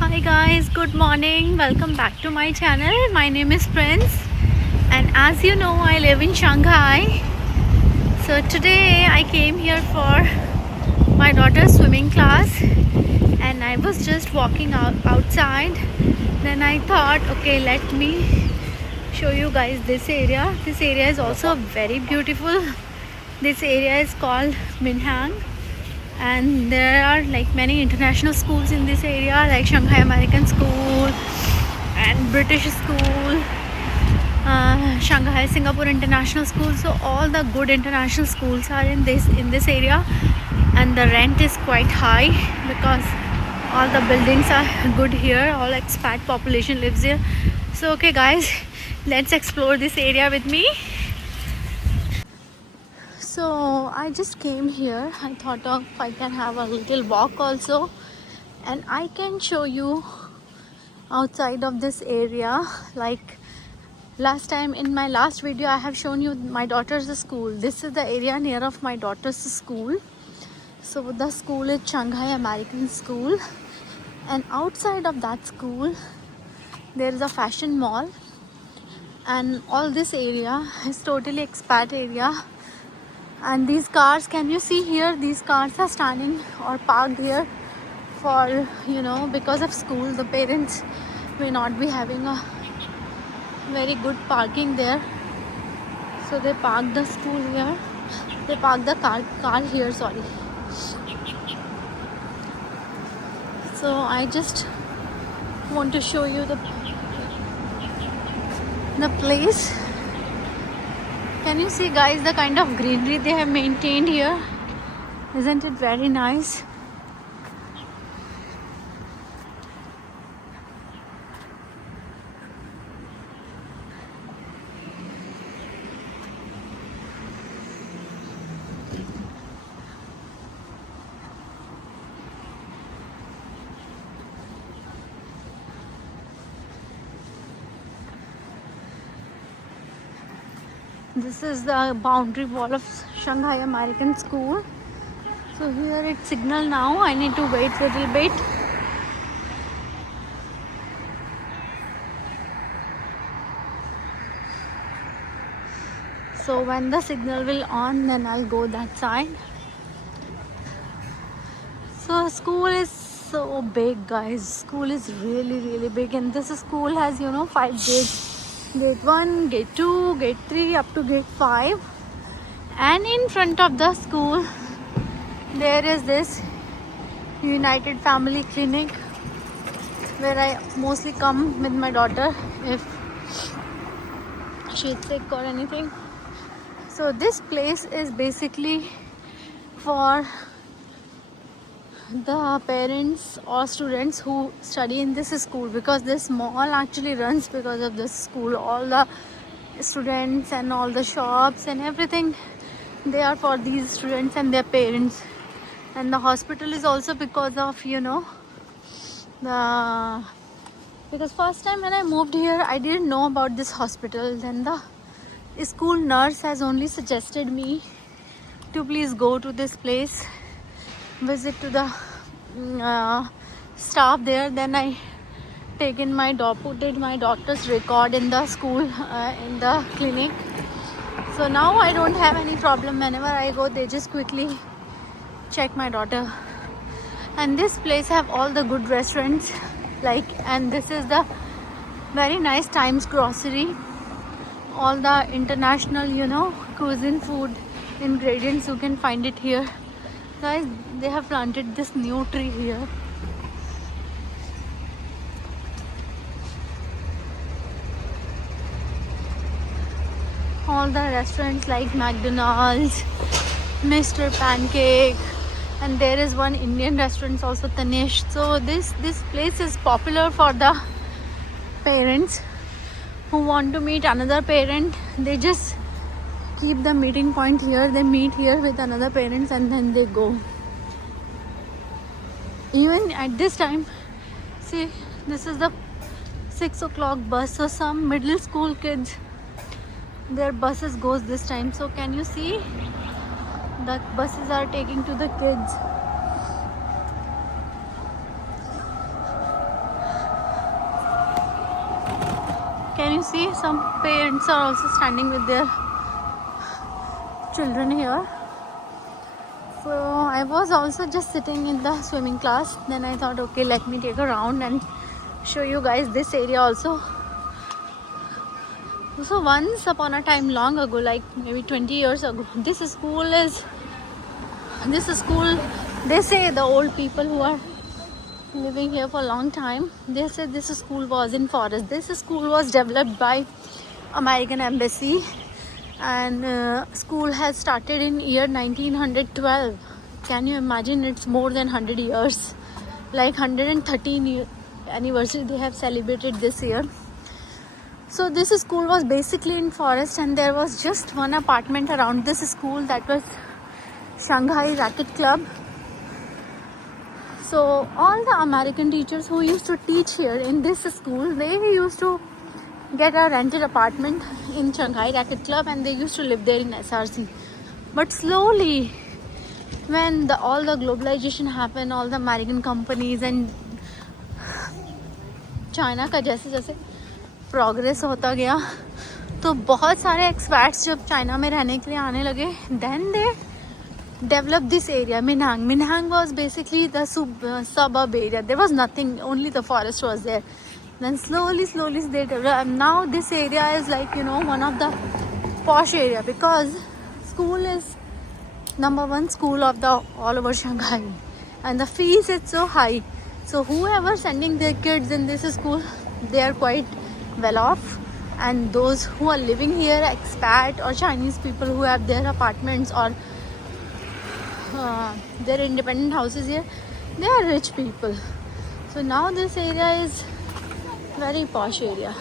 Hi guys, good morning. Welcome back to my channel. My name is Prince, and as you know, I live in Shanghai. So today I came here for my daughter's swimming class, and I was just walking outside. Then I thought, okay, let me show you guys this area. This area is also very beautiful. This area is called Minhang, and there are like many international schools in this area, like Shanghai American School and British School, Shanghai Singapore International School. So all the good international schools are in this area, and the rent is quite high because all the buildings are good here. All expat population lives here. So okay guys, let's explore this area with me. So I just came here. I thought of I can have a little walk also, and I can show you outside of this area. Like last time in my last video, I have shown you my daughter's school. This is the area near of my daughter's school. So the school is Shanghai American School, and outside of that school there is a fashion mall, and all this area is totally expat area. And these cars, can you see here, these cars are standing or parked here for, because of school. The parents may not be having a very good parking there, so they park the school here. They park the car here, sorry. So I just want to show you the place. Can you see guys the kind of greenery they have maintained here? Isn't it very nice? This is the boundary wall of Shanghai American School. So here it's signal now. I need to wait a little bit. So when the signal will on, then I'll go that side. So school is so big guys. School is really big, and this school has 5 gates. Gate 1, gate 2, gate 3 up to gate 5. And in front of the school there is this United Family Clinic, where I mostly come with my daughter if she's sick or anything. So this place is basically for the parents or students who study in this school, because this mall actually runs because of this school. All the students and all the shops and everything, they are for these students and their parents. And the hospital is also because of because first time when I moved here, I didn't know about this hospital. Then the school nurse has only suggested me to please go to this place, visit to the staff there. Then I put my doctor's record in the school, in the clinic. So now I don't have any problem. Whenever I go, they just quickly check my daughter. And this place have all the good restaurants, and this is the very nice Times Grocery. All the international cuisine food ingredients, you can find it here. Guys, they have planted this new tree here. All the restaurants like McDonald's, Mr. Pancake, and there is one Indian restaurant also, Tanish. So this place is popular for the parents who want to meet another parent. They just keep the meeting point here. They meet here with another parents and then they go. Even at this time, see, this is the 6 o'clock bus. So some middle school kids, their buses goes this time. So can you see, the buses are taking to the kids. see some parents are also standing with their children here. So I was also just sitting in the swimming class. Then I thought, okay, let me take a round and show you guys this area also. So once upon a time, long ago, like maybe 20 years ago, this school, they say the old people who are living here for a long time, they said this school was in forest. This school was developed by American Embassy, and school has started in year 1912. Can you imagine? It's more than 100 years, like 113 year anniversary they have celebrated this year. So this school was basically in forest, and there was just one apartment around this school, that was Shanghai Racket Club. So all the American teachers who used to teach here in this school, they used to get a rented apartment in Shanghai Racket Club, and they used to live there in SRC. But slowly, when all the globalization happened, all the American companies and China का जैसे जैसे progress होता गया, तो बहुत सारे experts जब China में रहने के लिए आने लगे, then they developed this area, Minhang. Minhang was basically the suburb area. There was nothing, only the forest was there. Then slowly they developed, and now this area is like, one of the posh area, because school is number one school of the all over Shanghai, and the fees is so high. So whoever sending their kids in this school, they are quite well off, and those who are living here, expat or Chinese people who have their apartments or their independent houses here, they are rich people. So now this area is very posh area.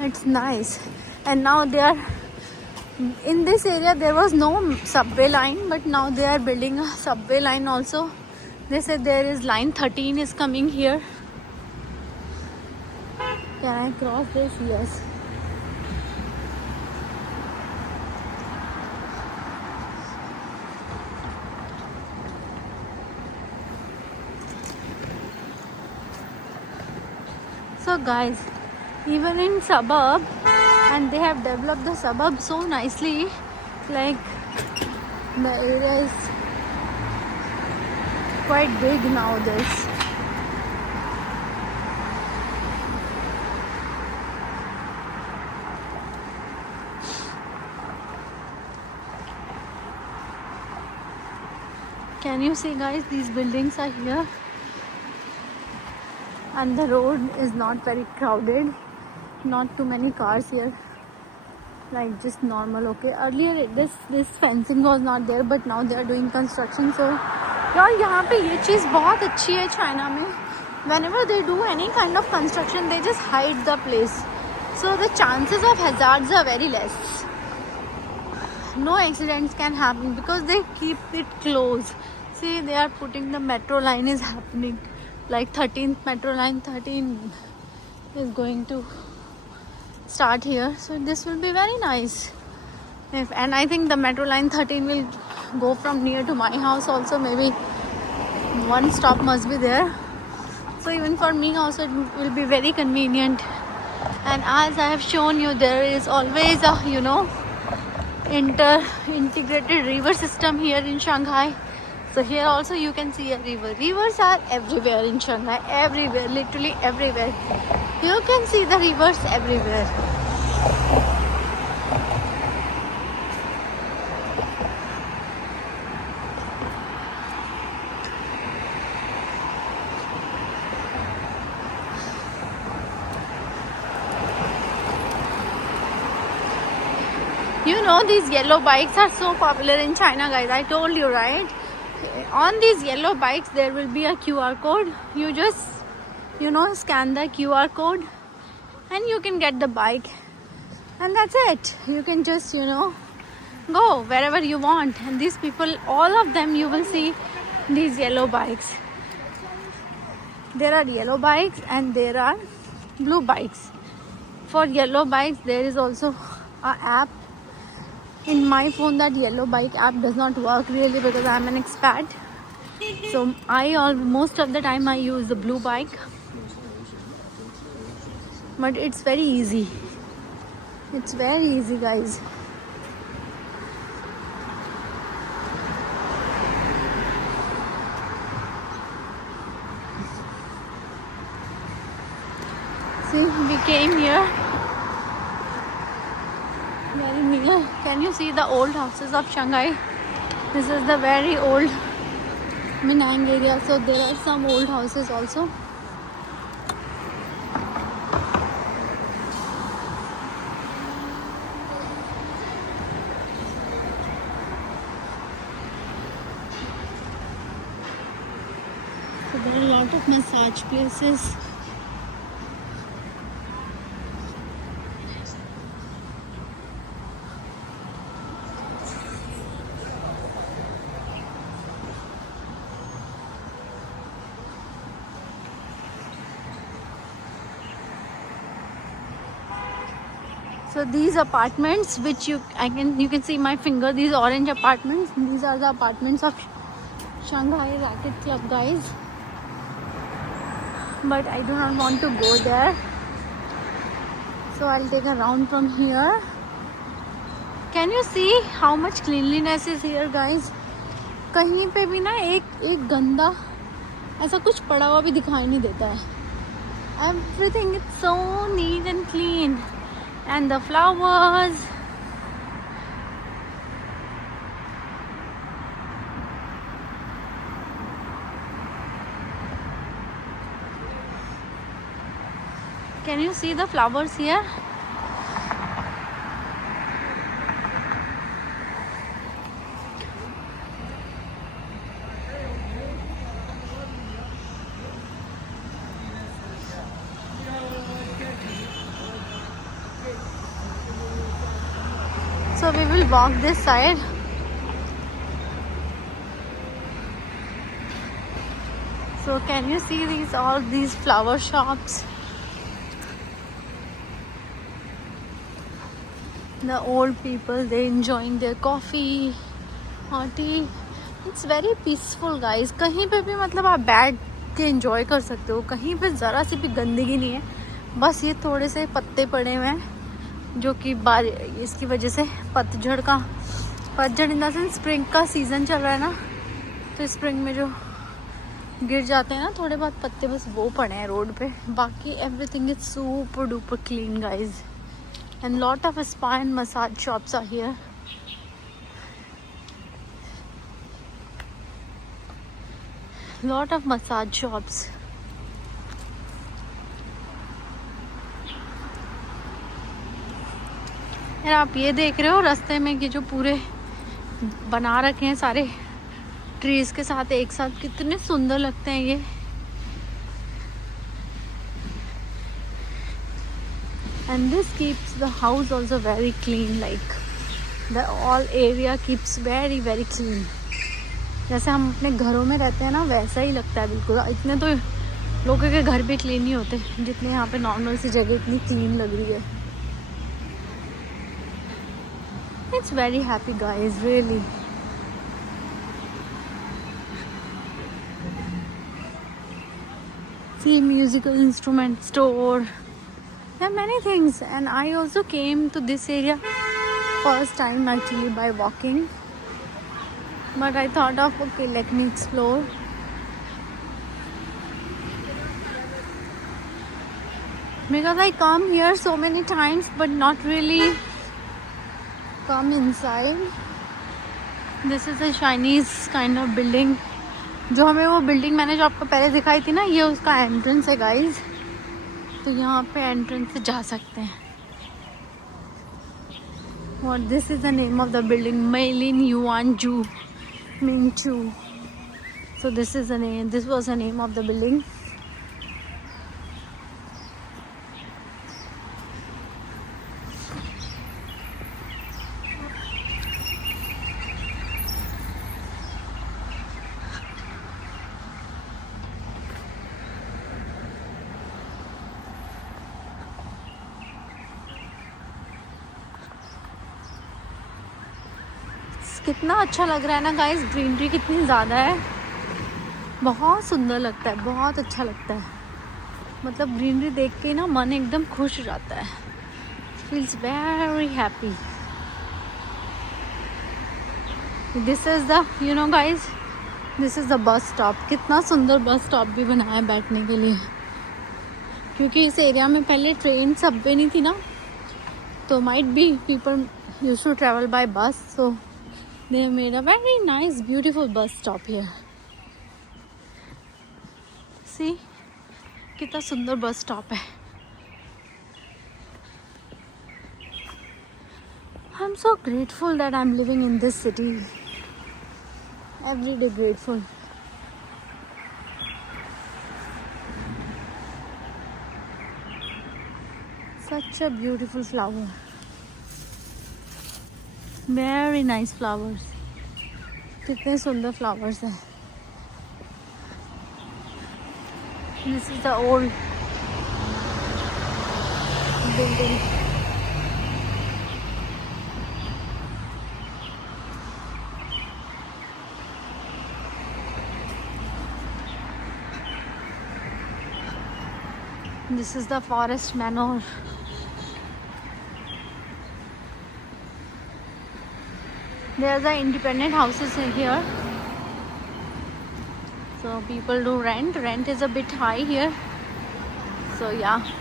It's nice. And now they are in this area, there was no subway line, but now they are building a subway line also. They said there is line 13 is coming here. Can I cross this? Yes. So guys, even in suburb, and they have developed the suburb so nicely, like the area is quite big nowadays. Can you see guys, these buildings are here, and the road is not very crowded, not too many cars here, like just normal. Okay, earlier this fencing was not there, but now they are doing construction. So यार यहाँ पे ये चीज़ बहुत अच्छी है China में, whenever they do any kind of construction, they just hide the place, so the chances of hazards are very less. No accidents can happen because they keep it closed. See, they are putting the metro line is happening, like 13th metro line 13 is going to start here, so this will be very nice. And I think the metro line 13 will go from near to my house also. Maybe one stop must be there, so even for me also it will be very convenient. And as I have shown you, there is always a integrated river system here in Shanghai. So here also you can see a river. Rivers are everywhere in Shanghai, everywhere, literally everywhere. You can see the rivers everywhere. These yellow bikes are so popular in China, guys. I told you, right? On these yellow bikes there will be a QR code. You just scan the QR code and you can get the bike, and that's it. You can just go wherever you want. And these people, all of them, you will see these yellow bikes. There are yellow bikes and there are blue bikes. For yellow bikes there is also an app. In my phone that yellow bike app does not work really because I'm an expat. So most of the time I use the blue bike, but it's very easy. It's very easy, guys. See, we came here very near. Can you see the old houses of Shanghai? This is the very old Minang area, so there are some old houses also. So there are a lot of massage places. So these apartments, which you can see my finger, these orange apartments, these are the apartments of Shanghai Racket Club, guys. But I do not want to go there, so I'll take a round from here. Can you see how much cleanliness is here, guys? कहीं पे भी ना एक गंदा ऐसा कुछ पड़ा हुआ भी दिखाई नहीं देता है. Everything is so neat and clean. And the flowers. Can you see the flowers here? So we will walk this side. So can you see all these flower shops? The old people, they enjoying their coffee or tea. It's very peaceful, guys. कहीं पे भी मतलब आप बैठ के enjoy कर सकते हो. कहीं पे ज़रा सी भी गंदगी नहीं है. बस ये थोड़े से पत्ते पड़े हुए हैं जो कि इसकी वजह से पतझड़ इन द सेंस स्प्रिंग का सीज़न चल रहा है ना, तो स्प्रिंग में जो गिर जाते हैं ना थोड़े बहुत पत्ते, बस वो पड़े हैं रोड पे. बाकी everything is super duper clean, guys. And lot of spa and massage shops are here. Lot of massage shops. यार आप ये देख रहे हो रास्ते में कि जो पूरे बना रखे हैं सारे ट्रीज के साथ एक साथ, कितने सुंदर लगते हैं ये. And this keeps the house also very clean. Like the all area keeps very very clean. जैसे हम अपने घरों में रहते हैं ना, वैसा ही लगता है बिल्कुल. इतने तो लोगों के घर भी क्लीन नहीं होते जितने यहाँ पे नॉर्मल सी जगह इतनी क्लीन लग रही है. It's very happy, guys, really. See, musical instrument store. There are many things, and I also came to this area first time actually by walking. But I thought of, okay, let me explore. Because I come here so many times, but not really come inside. This is a Chinese kind of building. जो हमें वो building मैंने जो आपको पहले दिखाई थी ना, ये उसका एंट्रेंस है, गाइज. तो यहाँ पे एंट्रेंस से जा सकते हैं. What this is the name of the building, Meilin Yuanju Mingchu. So this is the name. This was the name of the building. कितना अच्छा लग रहा है ना, गाइस. ग्रीनरी कितनी ज़्यादा है. बहुत सुंदर लगता है, बहुत अच्छा लगता है. मतलब ग्रीनरी देख के ना मन एकदम खुश हो जाता है. Feels very happy. This is the guys, this is the bus stop. कितना सुंदर बस स्टॉप भी बनाया है बैठने के लिए, क्योंकि इस एरिया में पहले ट्रेन सबवे नहीं थी ना, तो might be people used to travel by bus, so they made a very nice beautiful bus stop here. See कितना सुंदर बस स्टॉप है. I am so grateful that I am living in this city. Every day grateful. Such a beautiful flower. Very nice flowers. कितने सुंदर flowers हैं. This is the old building. This is the forest manor. There are the independent houses in here, so people do rent. Rent is a bit high here, so yeah.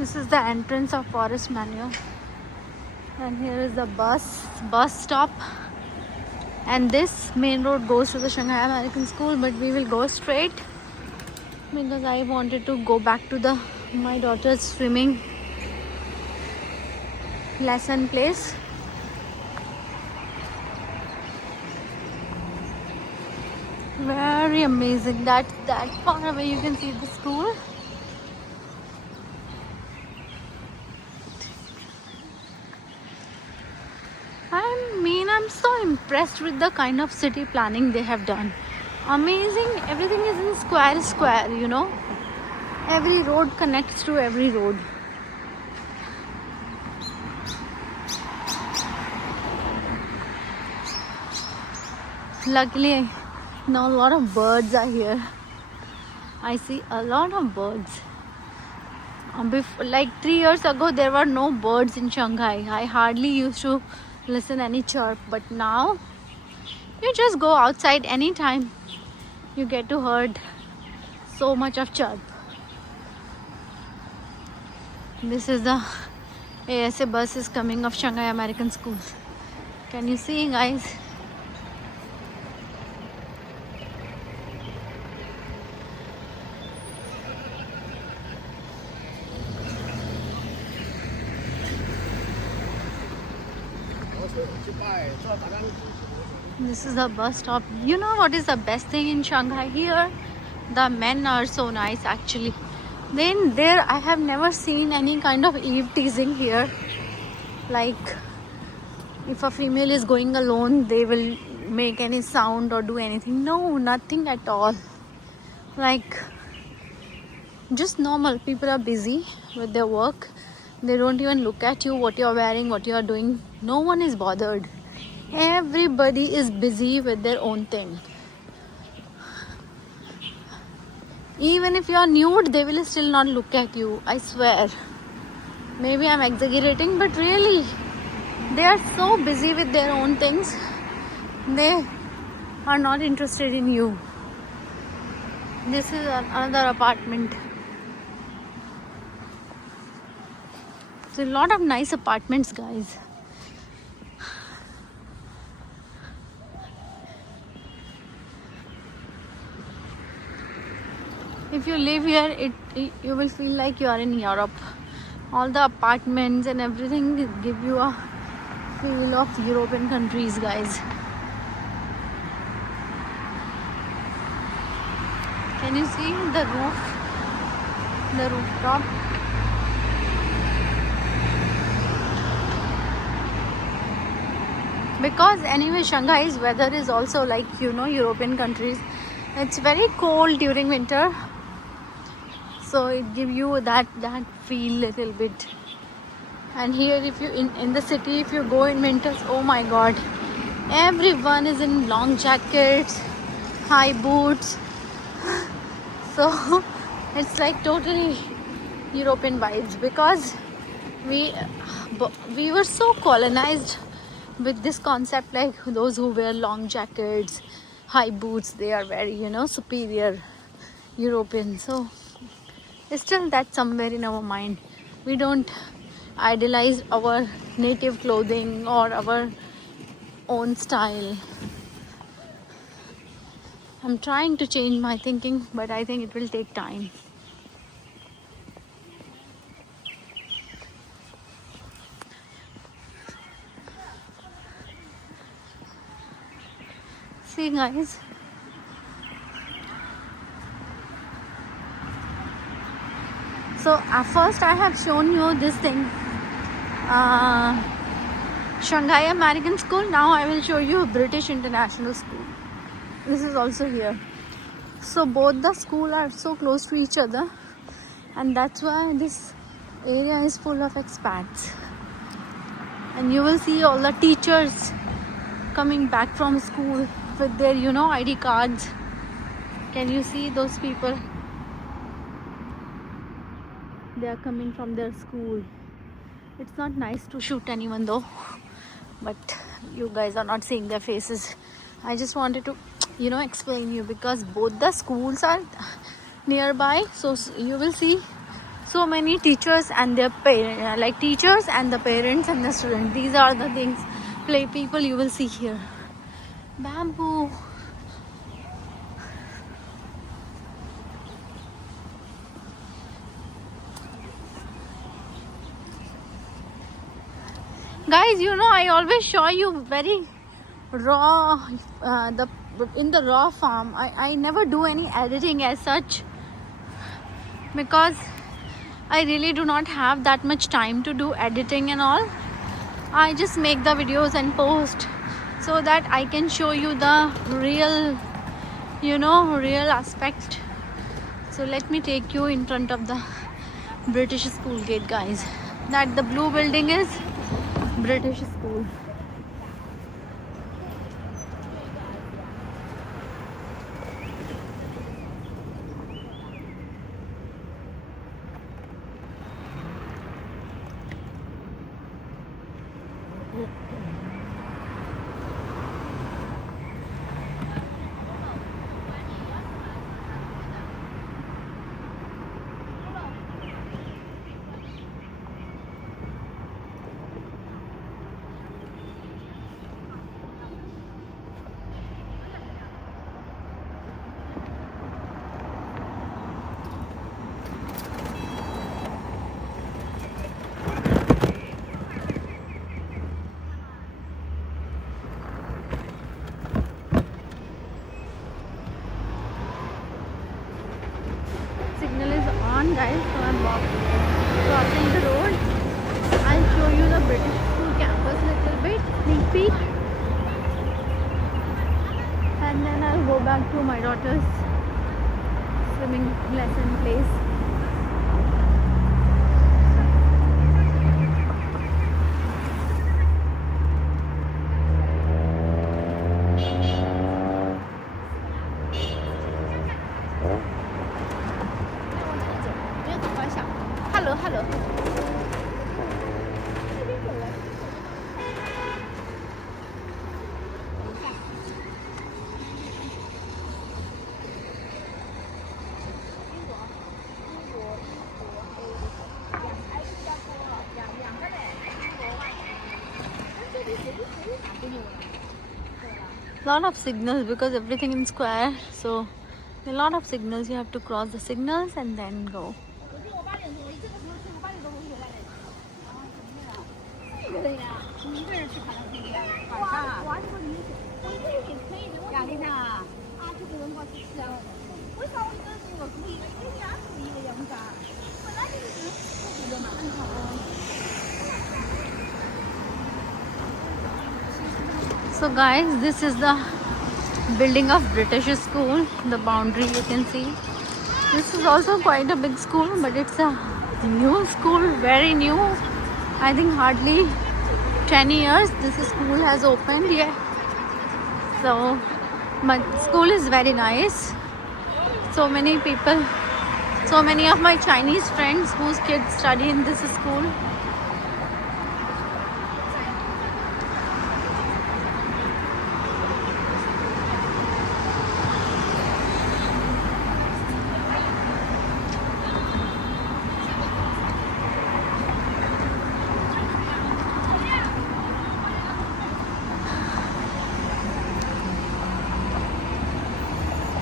This is the entrance of Forest Manor, and here is the bus stop, and this main road goes to the Shanghai American School, but we will go straight because I wanted to go back to my daughter's swimming lesson place. Very amazing. That far away you can see the school. I'm so impressed with the kind of city planning they have done. Amazing. Everything is in square. Every road connects to every road. Luckily now a lot of birds are here. I see a lot of birds. Like 3 years ago there were no birds in Shanghai. I hardly used to listen any chirp, but now you just go outside anytime, you get to heard so much of chirp. This is the ASA bus is coming of Shanghai American School. Can you see, guys? This is the bus stop. You know what is the best thing in Shanghai here? The men are so nice actually. Then there I have never seen any kind of eve teasing here. Like if a female is going alone, they will make any sound or do anything. No, nothing at all. Like just normal. People are busy with their work. They don't even look at you, what you're wearing, what you're doing. No one is bothered. Everybody is busy with their own thing. Even if you're nude, they will still not look at you. I swear. Maybe I'm exaggerating, but really, they are so busy with their own things. They are not interested in you. This is another apartment. So a lot of nice apartments, guys. If you live here, you will feel like you are in Europe. All the apartments and everything give you a feel of European countries, guys. Can you see the rooftop? because anyway Shanghai's weather is also like, you know, European countries. It's very cold during winter, so it gives you that feel little bit. And here, if you in the city, if you go in winters, oh my god, everyone is in long jackets, high boots. So it's like totally European vibes, because we were so colonized with this concept, like those who wear long jackets, high boots, they are very, you know, superior European. So still that's somewhere in our mind. We don't idolize our native clothing or our own style. I'm trying to change my thinking, but I think it will take time. See guys, so at first I have shown you this thing, Shanghai American School. Now I will show you British International School. This is also here. So both the schools are so close to each other, and that's why this area is full of expats. And you will see all the teachers coming back from school with their, you know, ID cards. Can you see those people? They are coming from their school. It's not nice to shoot anyone though, but you guys are not seeing their faces. I just wanted to, you know, explain you, because both the schools are nearby. So you will see so many teachers and their parents, like teachers and the parents and the students. These are the things, play people you will see here. Bamboo. Guys, you know, I always show you very raw, in the raw form. I never do any editing as such, because I really do not have that much time to do editing and all. I just make the videos and post so that I can show you the real, you know, real aspect. So let me take you in front of the British school gate, guys. That the blue building is British school. Signal is on, guys, so I'm crossing the road. I'll show you the British school campus little bit, sneak peek, and then I'll go back to my daughter's swimming lesson place. Hello, hello. Lot of signals, because everything in square, so a lot of signals. You have to cross the signals and then go. So guys, this is the building of British school. The boundary you can see. This is also quite a big school, but it's a new school, very new. I think hardly 10 years this school has opened here. So my school is very nice. So many people, so many of my Chinese friends whose kids study in this school.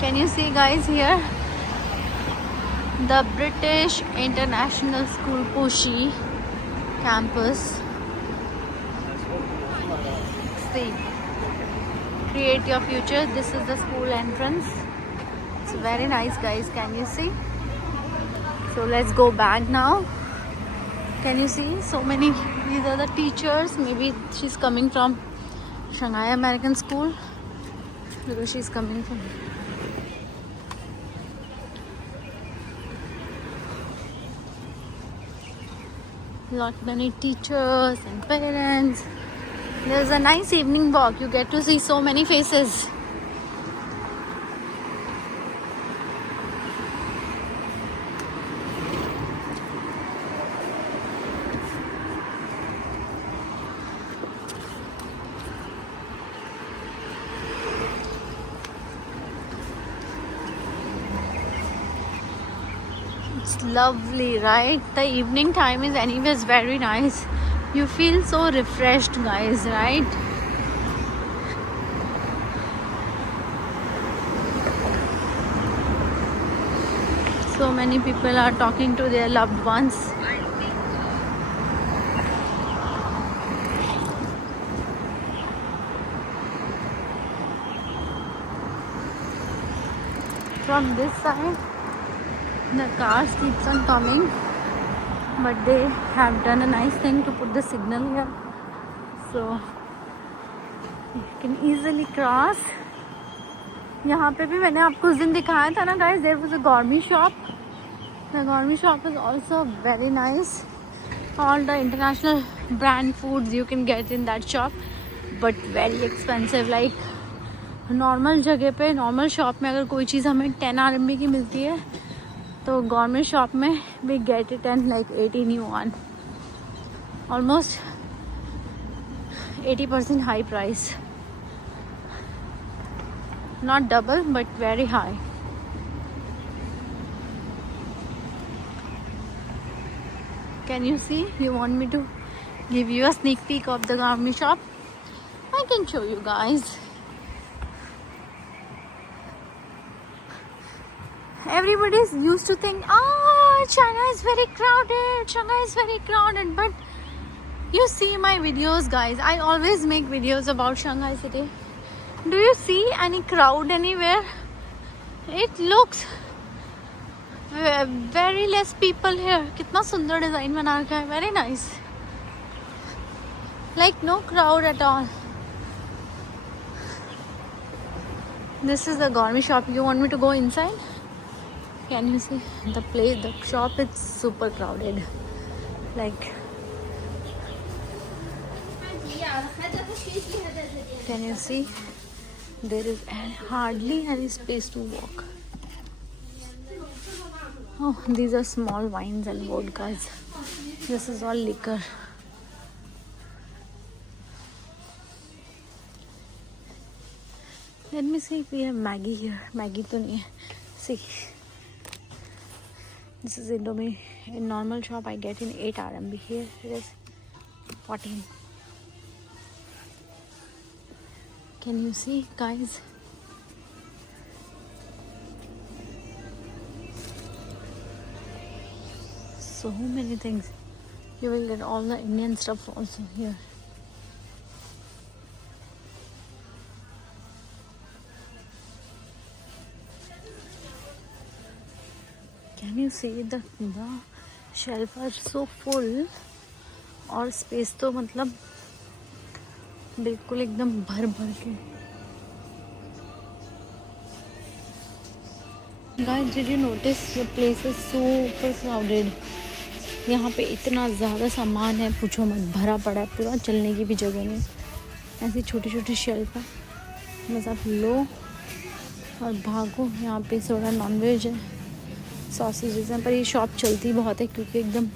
Can you see guys here? The British International School Pushi campus. See, create your future. This is the school entrance. It's very nice guys. Can you see? So let's go back now. Can you see? So many, these are the teachers. Maybe she's coming from Shanghai American School because she's coming from many teachers and parents. There's a nice evening walk. You get to see so many faces. It's lovely, right? The evening time is anyways very nice. You feel so refreshed guys, right? So many people are talking to their loved ones. From this side the cars keeps on coming, but they have done a nice thing to put the signal here, so you can easily cross. यहाँ पे भी मैंने आपको उस दिन दिखाया था ना guys, there was a gourmet shop. The gourmet shop is also very nice. All the international brand foods you can get in that shop, but very expensive. Like normal जगह पे, normal shop में अगर कोई चीज़ हमें 10 RMB की मिलती है, तो gourmet shop में we get it and like 18 yuan. Almost 80% high price. Not double, but very high. Can you see? You want me to give you a sneak peek of the gourmet shop? I can show you guys. Everybody is used to think, China is very crowded, Shanghai is very crowded, but you see my videos guys, I always make videos about Shanghai city. Do you see any crowd anywhere? It looks very less people here. कितना सुंदर design बना रखा है, very nice. Like no crowd at all. This is the gourmet shop. You want me to go inside? Can you see the place, the shop? It's super crowded. Like, can you see? There is hardly any space to walk. Oh, these are small wines and vodkas. This is all liquor. Let me see if we have Maggie here. Maggie to nahi hai. See. This is Indomie. In normal shop I get in 8 RMB. Here it is 14. Can you see guys? So many things. You will get all the Indian stuff also here. Can you see the shelves are so full और space तो मतलब बिल्कुल एकदम भर भर के। Guys, did you notice the place is super crowded? यहाँ पे इतना ज़्यादा सामान है, पूछो मत, भरा पड़ा है पूरा, चलने की भी जगह नहीं। ऐसी छोटी छोटी शेल्फ है, बस आप लो और भागो। यहाँ पे थोड़ा नॉनवेज है, सॉसेजेस हैं, पर ये शॉप चलती बहुत है क्योंकि एकदम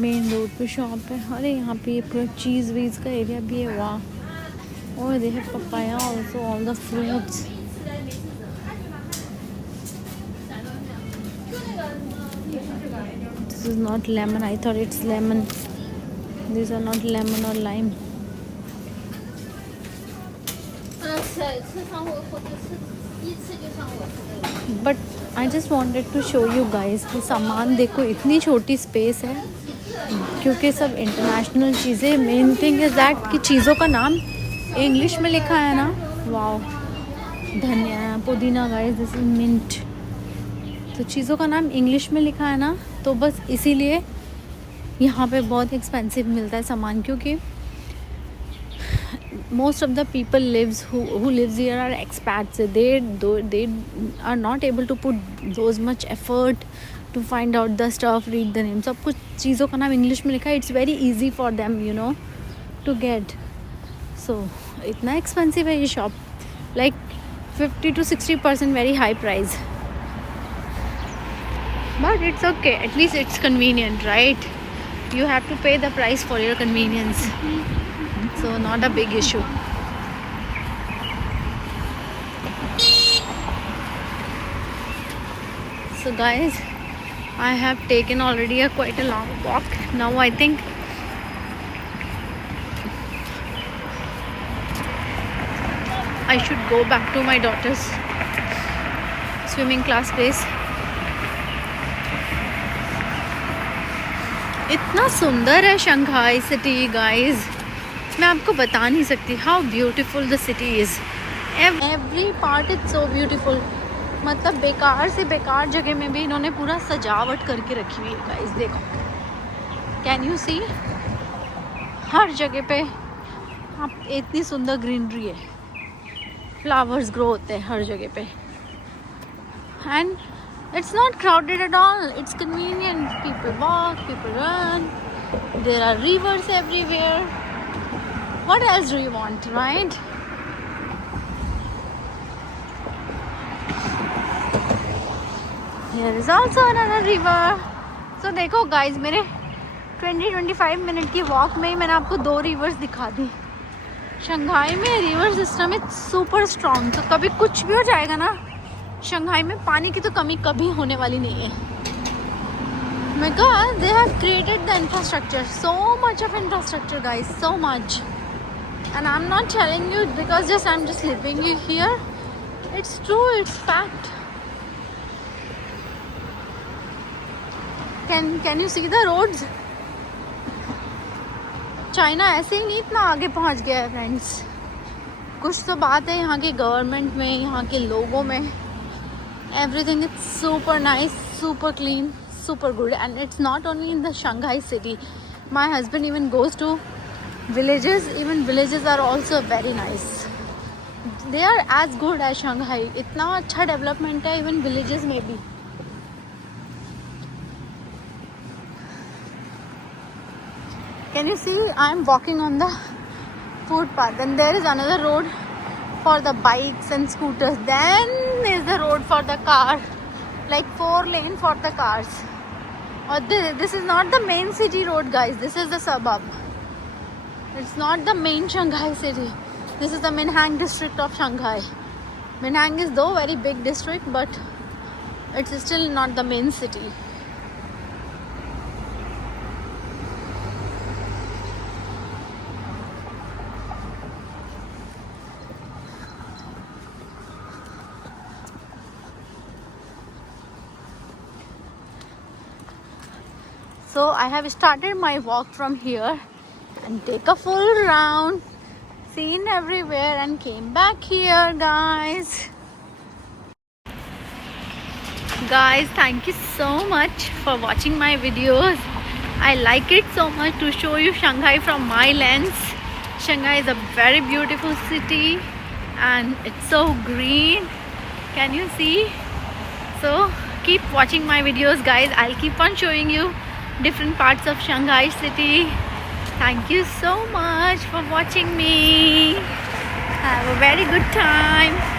मेन रोड पे शॉप है। अरे यहाँ पे ये पूरा चीज़ वीज़ का एरिया भी है, वाह। और they have papaya also, all the fruits. This is not lemon. I thought it's lemon. These are not lemon or lime. But I just wanted to show you guys कि सामान देखो, इतनी छोटी स्पेस है क्योंकि सब इंटरनेशनल चीज़ें। Main thing is that कि चीज़ों का नाम इंग्लिश में लिखा है ना। वाओ, धनिया, पुदीना गाइस, दिस इज मिंट। तो चीज़ों का नाम इंग्लिश में लिखा है ना, तो बस इसीलिए यहाँ पे बहुत एक्सपेंसिव मिलता है सामान, क्योंकि most of the people who lives here are expats. They are not able to put those much effort to find out the stuff, read the name. सब कुछ चीज़ों का नाम इंग्लिश में लिखा है. It's very easy for them, you know, to get. So इतना expensive है ये shop, like 50 to 60% very high price. But it's okay. At least it's convenient, right? You have to pay the price for your convenience. So not a big issue. So guys, I have taken already quite a long walk. Now I think I should go back to my daughter's swimming class place. इतना सुंदर है Shanghai city guys, मैं आपको बता नहीं सकती how beautiful the city is. Every part is so beautiful. मतलब बेकार से बेकार जगह में भी इन्होंने पूरा सजावट करके रखी हुई है गाइस. देखो, कैन यू सी, हर जगह पे आप इतनी सुंदर ग्रीनरी है, फ्लावर्स ग्रो होते हैं हर जगह पे, and it's not crowded at all. It's convenient. People walk, people run. There are rivers everywhere. What else do you want, right? Here is also another river. So देखो guys, मेरे 20-25 minute की walk में ही मैंने आपको 2 reverse दिखा दी. Shanghai में river system is super strong. तो कभी कुछ भी हो जाएगा ना, शंघाई में पानी की तो कमी कभी होने वाली नहीं है. Because they have created the infrastructure, so much of infrastructure guys, so much. And I'm not telling you because I'm just living here. It's true, it's fact. Can you see the roads? China ऐसे ही नहीं इतना आगे पहुंच गया है friends. कुछ तो बात है यहाँ के गवर्नमेंट में, यहाँ के लोगों में. Everything is super nice, super clean, super good. And it's not only in the Shanghai city. My husband even goes to villages. Even villages are also very nice. They are as good as Shanghai. इतना अच्छा development है even villages में भी. Can you see? I'm walking on the footpath, and there is another road for the bikes and scooters. Then is the road for the car, like 4 lane for the cars. Or this is not the main city road guys, this is the suburb. It's not the main Shanghai city. This is the Minhang district of Shanghai. Minhang is though very big district, but it's still not the main city. So I have started my walk from here and take a full round, seen everywhere, and came back here guys. Guys, thank you so much for watching my videos. I like it so much to show you Shanghai from my lens. Shanghai is a very beautiful city and it's so green. Can you see? So keep watching my videos, guys. I'll keep on showing you different parts of Shanghai city. Thank you so much for watching me. Have a very good time.